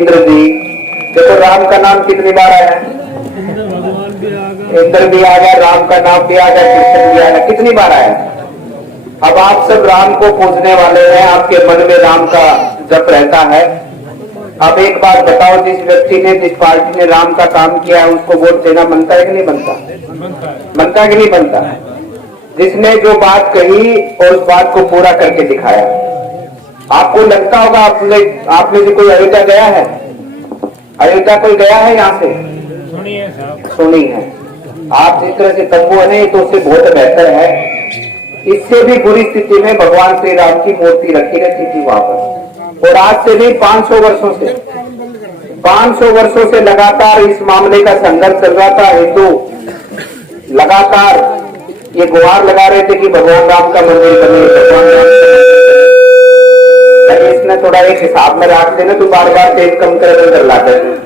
इंद्र जी, देखो राम का नाम कितनी बार आया है? इंद्र भी आ गया, राम का नाम भी आ गया, कृष्ण भी आ गया, कितनी बार आया? अब आप सब राम को पूजने वाले हैं, आपके मन में राम का जप रहता है। अब एक बात बताओ, जिस व्यक्ति ने, जिस पार्टी ने राम का काम किया है उसको वोट देना बनता है कि नहीं बनता? बनता है कि नहीं बनता? जिसने जो बात कही और उस बात को पूरा करके दिखाया। आपको लगता होगा आप में से कोई अयोध्या गया है? अयोध्या कोई गया है यहाँ से? सुनी है। आप जिस तरह से तंबू बने तो उससे बहुत बेहतर है। इससे भी बुरी स्थिति में भगवान श्री राम की मूर्ति रखी रहती थी वहां पर, और आज से नहीं 500 वर्षों से, 500 वर्षों से लगातार इस मामले का संघर्ष चल रहा था। हिंदू लगातार ये गुहार लगा रहे थे कि भगवान राम का मंदिर बने, भगवान राम का। इसने थोड़ा एक हिसाब में रख देना तो बार बार तेज कम कर लाते थे।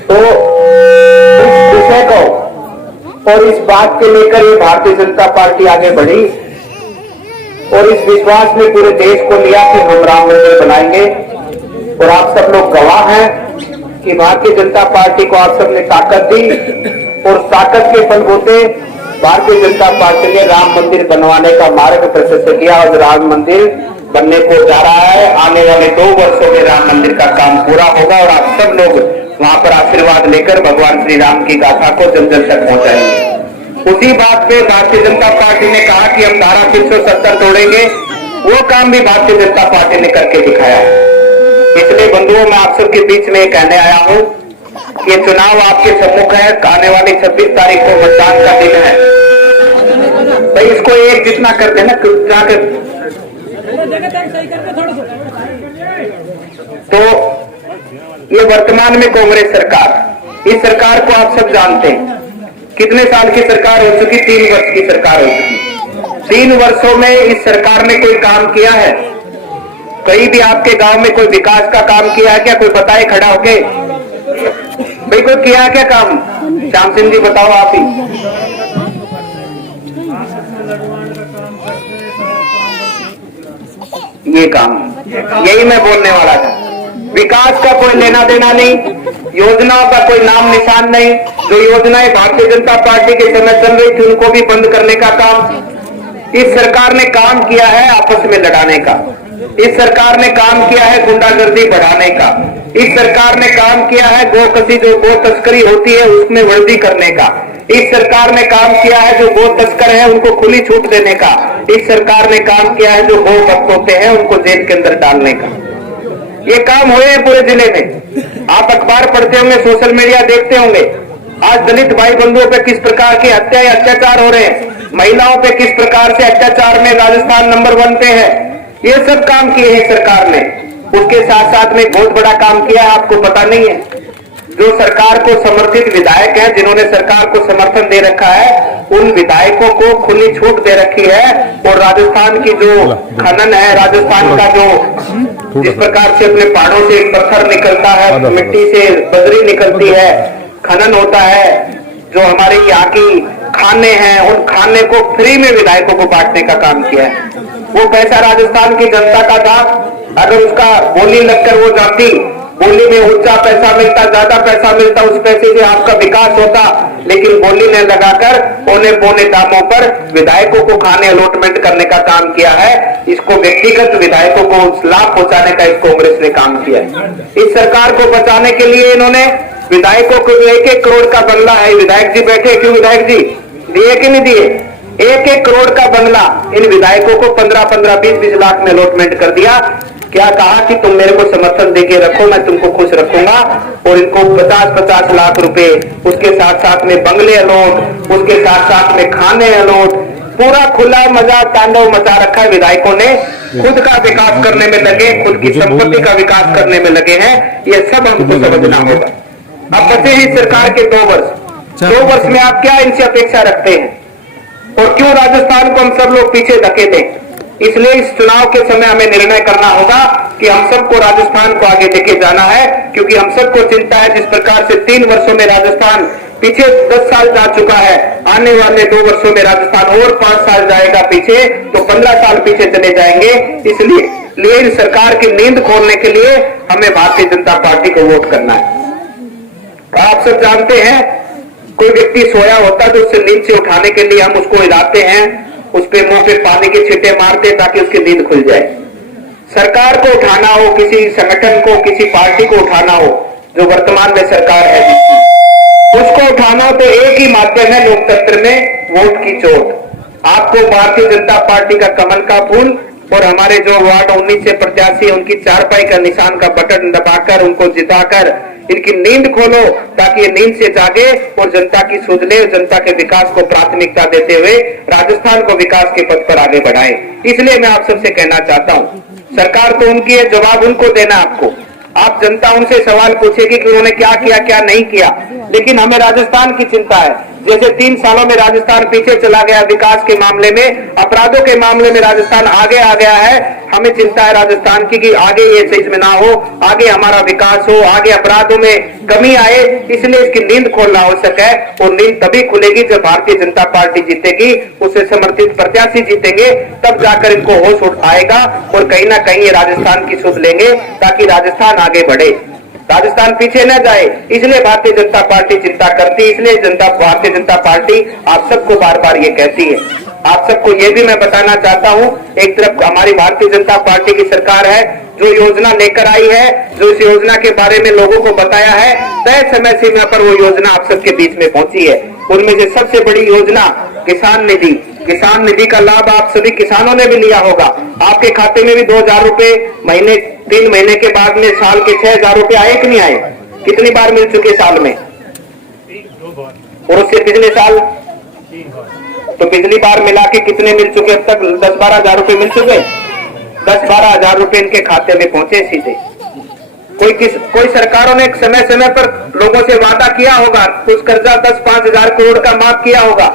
तो इस विषय को और इस बात के लेकर ये भारतीय जनता पार्टी आगे बढ़ी और इस विश्वास में पूरे देश को लिया कि हम राम मंदिर बनाएंगे। और आप सब लोग गवाह हैं कि भारतीय जनता पार्टी को आप सबने ताकत दी, और ताकत के बलबूते भारतीय जनता पार्टी ने राम मंदिर बनवाने का मार्ग प्रशस्त किया और राम मंदिर बनने को जा रहा है। आने वाले 2 वर्षों में राम मंदिर का काम पूरा होगा और आप सब लोग वहां पर आशीर्वाद लेकर भगवान श्री राम की गाथा को जन जन तक पहुंचाएंगे। उसी बात पे भारतीय जनता पार्टी ने कहा कि हम धारा 370 तोड़ेंगे, वो काम भी भारतीय जनता पार्टी ने करके दिखाया। इसलिए बंधुओं, मैं आप सबके बीच में कहने आया हूं कि चुनाव आपके सम्मुख है। आने वाली 26 तारीख को मतदान का दिन है, तो इसको एक जितना कर देना जाकर। तो ये वर्तमान में कांग्रेस सरकार, इस सरकार को आप सब जानते हैं कितने साल की सरकार हो चुकी? 3 वर्ष की सरकार हो चुकी। 3 वर्षों में इस सरकार ने कोई काम किया है? कहीं भी आपके गांव में कोई विकास का काम किया है क्या? कोई बताए खड़ा होके भाई कोई किया है क्या काम? श्याम सिंह जी बताओ आप ही। ये काम, यही मैं बोलने वाला था। विकास का कोई लेना देना नहीं, योजनाओं का कोई नाम निशान नहीं। जो योजनाएं भारतीय जनता पार्टी के समय चल रही थी उनको भी बंद करने का काम इस सरकार ने काम किया है। आपस में लड़ाने का इस सरकार ने काम किया है, गुंडागर्दी बढ़ाने का इस सरकार ने काम किया है, गोकसी जो गो तस्करी होती है उसमें वृद्धि करने का इस सरकार ने काम किया है, जो गो तस्कर है उनको खुली छूट देने का इस सरकार ने काम किया है, जो गो भक्त होते हैं उनको जेल के अंदर डालने का। ये काम हुए हैं पूरे जिले में। आप अखबार पढ़ते होंगे, सोशल मीडिया देखते होंगे, आज दलित भाई बंधुओं पे किस प्रकार की हत्या या अत्याचार हो रहे हैं, महिलाओं पे किस प्रकार से अत्याचार में राजस्थान नंबर 1 पे है। ये सब काम किए हैं सरकार ने। उसके साथ साथ में बहुत बड़ा काम किया है, आपको पता नहीं है। जो सरकार को समर्थित विधायक हैं, जिन्होंने सरकार को समर्थन दे रखा है, उन विधायकों को खुली छूट दे रखी है। और राजस्थान की जो खनन है, राजस्थान का जो जिस प्रकार से अपने पहाड़ों से पत्थर निकलता है, मिट्टी से बजरी निकलती है, खनन होता है, जो हमारे यहाँ की खाने हैं, उन खाने को फ्री में विधायकों को बांटने का काम किया है। वो पैसा राजस्थान की जनता का था। अगर उसका बोली लगकर वो जाती, बोली में ऊंचा पैसा मिलता, ज्यादा पैसा मिलता, उस पैसे से आपका विकास होता। लेकिन बोली ने लगाकर पौने पौने दामों पर विधायकों को खाने अलॉटमेंट करने का काम किया है। इसको व्यक्तिगत विधायकों को लाभ पहुंचाने का इस कांग्रेस ने काम किया है। इस सरकार को बचाने के लिए इन्होंने विधायकों को 1-1 करोड़ का बंगला है, विधायक जी बैठे, क्यों विधायक जी दिए कि नहीं दिए? 1-1 करोड़ का बंगला इन विधायकों को 15-15, 20-20 लाख में अलॉटमेंट कर दिया। क्या कहा कि तुम मेरे को समर्थन देके रखो, मैं तुमको खुश रखूंगा। और इनको 50-50 लाख रुपए, उसके साथ साथ में बंगले अलॉट, उसके साथ साथ में खाने अलॉट, पूरा खुला मजा तांडव मचा रखा है। विधायकों ने खुद का विकास करने में लगे, खुद की संपत्ति का विकास करने में लगे हैं। ये सब हमको समझना होगा। अब बचे ही सरकार के 2 वर्ष। 2 वर्ष में आप क्या इनसे अपेक्षा रखते हैं और क्यों राजस्थान को हम सब लोग पीछे धकेलें? इसलिए इस चुनाव के समय हमें निर्णय करना होगा कि हम सबको राजस्थान को आगे लेके जाना है, क्योंकि हम सबको चिंता है जिस प्रकार से 3 वर्षों में राजस्थान पीछे 10 साल जा चुका है। आने वाले 2 वर्षों में राजस्थान और 5 साल जाएगा पीछे, तो 15 साल पीछे चले जाएंगे। इसलिए लिए इन सरकार की नींद खोलने के लिए हमें भारतीय जनता पार्टी को वोट करना है। आप सब जानते हैं, कोई व्यक्ति सोया होता तो उससे नींद से उठाने के लिए हम उसको हिलाते हैं, उस पे मुंह पे पानी के छींटे मारते ताकि उसकी नींद खुल जाए। सरकार को उठाना हो, किसी संगठन को, किसी पार्टी को उठाना हो, जो वर्तमान में सरकार है उसको उठाना, तो एक ही माध्यम है लोकतंत्र में, वोट की चोट। आपको भारतीय जनता पार्टी का कमल का फूल और हमारे जो वार्ड 19 से प्रत्याशी है उनकी चारपाई का निशान का बटन दबाकर उनको जिताकर इनकी नींद खोलो, ताकि ये नींद से जागे और जनता की सुध ले, जनता के विकास को प्राथमिकता देते हुए राजस्थान को विकास के पथ पर आगे बढ़ाए। इसलिए मैं आप सबसे कहना चाहता हूं, सरकार तो उनकी है, जवाब उनको देना आपको। आप जनता उनसे सवाल पूछेगी कि उन्होंने क्या किया क्या नहीं किया, लेकिन हमें राजस्थान की चिंता है। जैसे 3 सालों में राजस्थान पीछे चला गया विकास के मामले में, अपराधों के मामले में राजस्थान आगे आ गया है। हमें चिंता है राजस्थान की कि आगे ये चीज में ना हो, आगे हमारा विकास हो, आगे अपराधों में कमी आए। इसलिए इसकी नींद खोलना आवश्यक है और नींद तभी खुलेगी जब भारतीय जनता पार्टी जीतेगी, उससे समर्थित प्रत्याशी जीतेंगे, तब जाकर इनको होश आएगा और कहीं ना कहीं ये राजस्थान की सुध लेंगे ताकि राजस्थान आगे बढ़े, राजस्थान पीछे न जाए। इसलिए भारतीय जनता पार्टी चिंता करती है, इसलिए भारतीय जनता पार्टी आप सबको बार बार ये कहती है। आप सबको ये भी मैं बताना चाहता हूं, एक तरफ हमारी भारतीय जनता पार्टी की सरकार है जो योजना लेकर आई है, जो इस योजना के बारे में लोगों को बताया है, तय समय सीमा पर वो योजना आप सबके बीच में पहुंची है। उनमें से सबसे बड़ी योजना किसान निधि, किसान निधि का लाभ आप सभी किसानों ने भी लिया होगा। आपके खाते में भी 2000 रुपए महीने, 3 महीने के बाद में साल के 6000 रुपए आए कि नहीं आए? कितनी बार मिल चुके साल में? और उससे पिछले साल तो पिछली बार मिला के कितने मिल चुके अब तक? 10-12 हजार रुपए मिल चुके। 10-12 हजार रुपए इनके खाते में पहुंचे सीधे। कोई सरकारों ने समय समय पर लोगों से वादा किया होगा, कुछ कर्जा 10-5 हजार करोड़ का माफ किया होगा,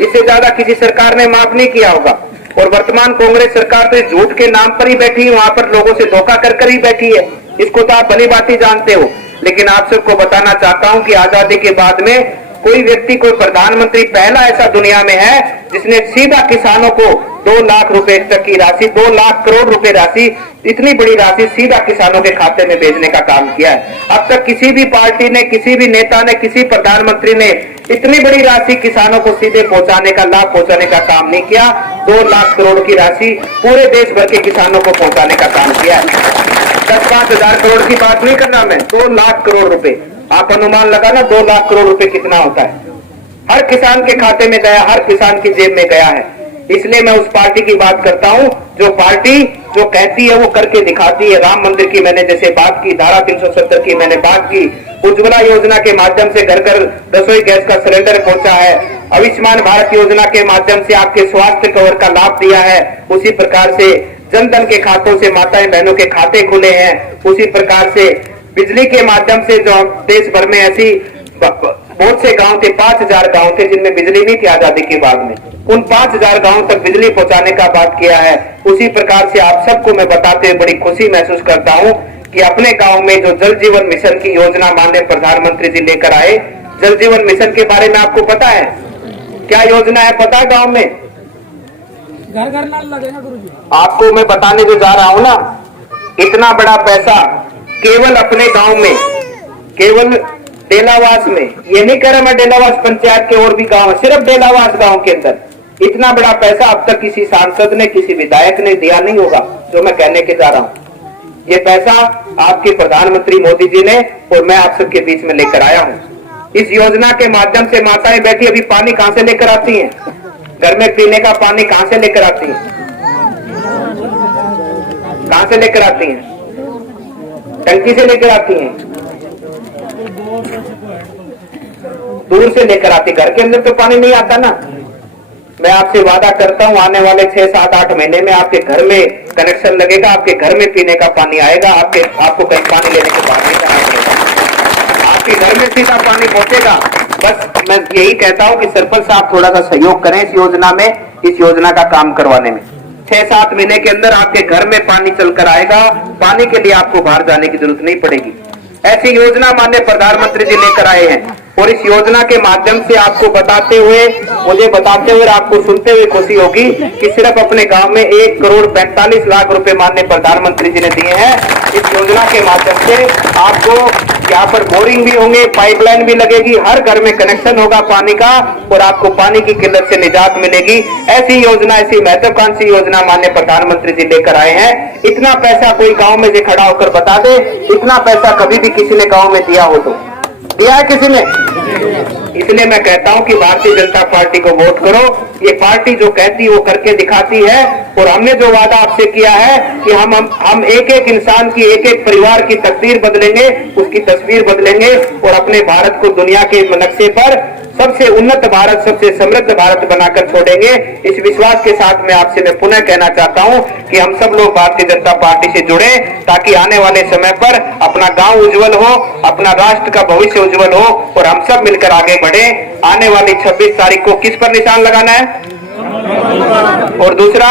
इससे ज्यादा किसी सरकार ने माफ नहीं किया होगा। और वर्तमान कांग्रेस सरकार तो झूठ के नाम पर ही बैठी है, वहां पर लोगों से धोखा कर ही बैठी है। इसको तो आप भली बात ही जानते हो। लेकिन आप सबको बताना चाहता हूं कि आजादी के बाद में कोई व्यक्ति, कोई प्रधानमंत्री पहला ऐसा दुनिया में है जिसने सीधा किसानों को 2 लाख रुपए तक की राशि, 2 लाख करोड़ रुपए राशि, इतनी बड़ी राशि सीधा किसानों के खाते में भेजने का काम किया है। अब तक किसी भी पार्टी ने, किसी भी नेता ने, किसी प्रधानमंत्री ने इतनी बड़ी राशि किसानों को सीधे पहुंचाने का, लाभ पहुंचाने का काम नहीं किया। 2 लाख करोड़ की राशि पूरे देश भर के किसानों को पहुंचाने का काम किया है। 10-5 हजार करोड़ की बात नहीं कर रहा मैं, 2 लाख करोड़ रुपए। आप अनुमान लगाना 2 लाख करोड़ रुपए कितना होता है। हर किसान के खाते में गया, हर किसान की जेब में गया है। इसलिए मैं उस पार्टी की बात करता हूं जो पार्टी जो कहती है वो करके दिखाती है। राम मंदिर की मैंने जैसे बात की, धारा 370 की मैंने बात की, उज्ज्वला योजना के माध्यम से घर घर रसोई गैस का सिलेंडर पहुंचा है, आयुष्मान भारत योजना के माध्यम से आपके स्वास्थ्य कवर का लाभ दिया है, उसी प्रकार से जनधन के खातों से माताएं बहनों के खाते खुले हैं, उसी प्रकार से बिजली के माध्यम से जो देश भर में ऐसी बहुत से गांव थे, 5000 गांव थे जिनमें बिजली नहीं थी आजादी के बाद में, उन 5000 गांव तक बिजली पहुंचाने का बात किया है। उसी प्रकार से आप सबको मैं बताते हुए बड़ी खुशी महसूस करता हूं कि अपने गांव में जो जल जीवन मिशन की योजना माननीय प्रधानमंत्री जी लेकर आए, जल जीवन मिशन के बारे में आपको पता है क्या योजना है? पता है गाँव में घर घर नल लगेगा गुरुजी। आपको मैं बताने जो जा रहा हूं ना, इतना बड़ा पैसा केवल अपने गांव में, केवल डेलावास में, ये नहीं कह रहा मैं डेलावास पंचायत के और भी गांव, सिर्फ डेलावास गांव के अंदर इतना बड़ा पैसा अब तक किसी सांसद ने, किसी विधायक ने दिया नहीं होगा। जो मैं कहने के जा रहा हूं, ये पैसा आपके प्रधानमंत्री मोदी जी ने और मैं आप सबके बीच में लेकर आया हूं। इस योजना के माध्यम से माताएं बैठी अभी पानी कहां से लेकर आती हैं? घर में पीने का पानी कहां से लेकर आती हैं? कहां से लेकर आती हैं? टंकी से लेकर आती हैं, दूर से लेकर आती। घर के अंदर तो पानी नहीं आता ना। मैं आपसे वादा करता हूं आने वाले 6-7-8 महीने में आपके घर में कनेक्शन लगेगा, आपके घर में पीने का पानी आएगा, आपको कहीं पानी लेने के बाद नहीं जाना पड़ेगा, आपके घर में सीधा पानी पहुंचेगा। बस मैं यही कहता हूं कि सरपंच साहब थोड़ा सा सहयोग करें इस योजना में, इस योजना का काम करवाने में। 6-7 महीने के अंदर आपके घर में पानी चलकर आएगा, पानी के लिए आपको बाहर जाने की जरूरत नहीं पड़ेगी। ऐसी योजना माननीय प्रधानमंत्री जी लेकर आए हैं और इस योजना के माध्यम से आपको बताते हुए, मुझे बताते हुए, आपको सुनते हुए खुशी होगी कि सिर्फ अपने गांव में 1,45,00,000 रुपए माननीय प्रधानमंत्री जी ने दिए हैं। इस योजना के माध्यम से आपको यहाँ पर बोरिंग भी होंगे, पाइपलाइन भी लगेगी, हर घर में कनेक्शन होगा पानी का और आपको पानी की किल्लत से निजात मिलेगी। ऐसी योजना, ऐसी महत्वाकांक्षी योजना माननीय प्रधानमंत्री जी लेकर आए हैं। इतना पैसा कोई गांव में से खड़ा होकर बता दे, इतना पैसा कभी भी किसी ने गांव में दिया हो तो दिया है किसी ने? इसलिए मैं कहता हूं कि भारतीय जनता पार्टी को वोट करो। ये पार्टी जो कहती है वो करके दिखाती है और हमने जो वादा आपसे किया है कि हम एक एक इंसान की, एक एक परिवार की तकदीर बदलेंगे, उसकी तस्वीर बदलेंगे और अपने भारत को दुनिया के नक्शे पर सबसे उन्नत भारत, सबसे समृद्ध भारत बनाकर छोड़ेंगे। इस विश्वास के साथ मैं आपसे मैं पुनः कहना चाहता हूं कि हम सब लोग भारतीय जनता पार्टी से जुड़े ताकि आने वाले समय पर अपना गांव उज्जवल हो, अपना राष्ट्र का भविष्य उज्जवल हो और हम सब मिलकर आगे बढ़े। आने वाली 26 तारीख को किस पर निशान लगाना है? और दूसरा,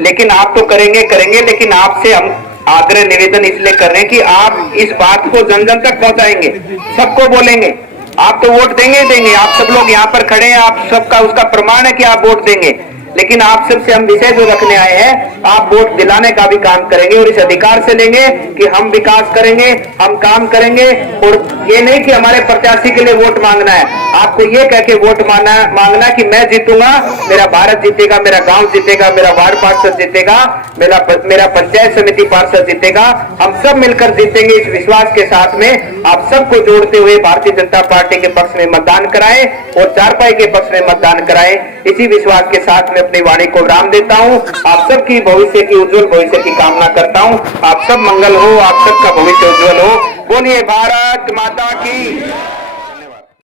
लेकिन आप तो करेंगे, लेकिन आपसे हम आग्रह निवेदन इसलिए कर रहे हैं कि आप इस बात को जन जन तक पहुंचाएंगे, सबको बोलेंगे। आप तो वोट देंगे, आप सब लोग यहाँ पर खड़े हैं, आप सबका उसका प्रमाण है कि आप वोट देंगे, लेकिन आप सबसे हम विषय जो रखने आए हैं, आप वोट दिलाने का भी काम करेंगे और इस अधिकार से लेंगे कि हम विकास करेंगे, हम काम करेंगे। और ये नहीं कि हमारे प्रत्याशी के लिए वोट मांगना है, आपको ये कह के वोट मांगना कि मैं जीतूंगा, मेरा भारत जीतेगा, मेरा गांव जीतेगा, मेरा वार्ड पार्षद जीतेगा, मेरा पंचायत समिति पार्षद जीतेगा, हम सब मिलकर जीतेंगे। इस विश्वास के साथ में आप सबको जोड़ते हुए भारतीय जनता पार्टी के पक्ष में मतदान कराएं और चारपाई के पक्ष में मतदान कराएं। इसी विश्वास के साथ में अपनी वाणी को विराम देता हूं। आप सबकी भविष्य की, उज्जवल भविष्य की कामना करता हूं। आप सब मंगल हो, आप सबका भविष्य उज्जवल हो। बोलिए भारत माता की।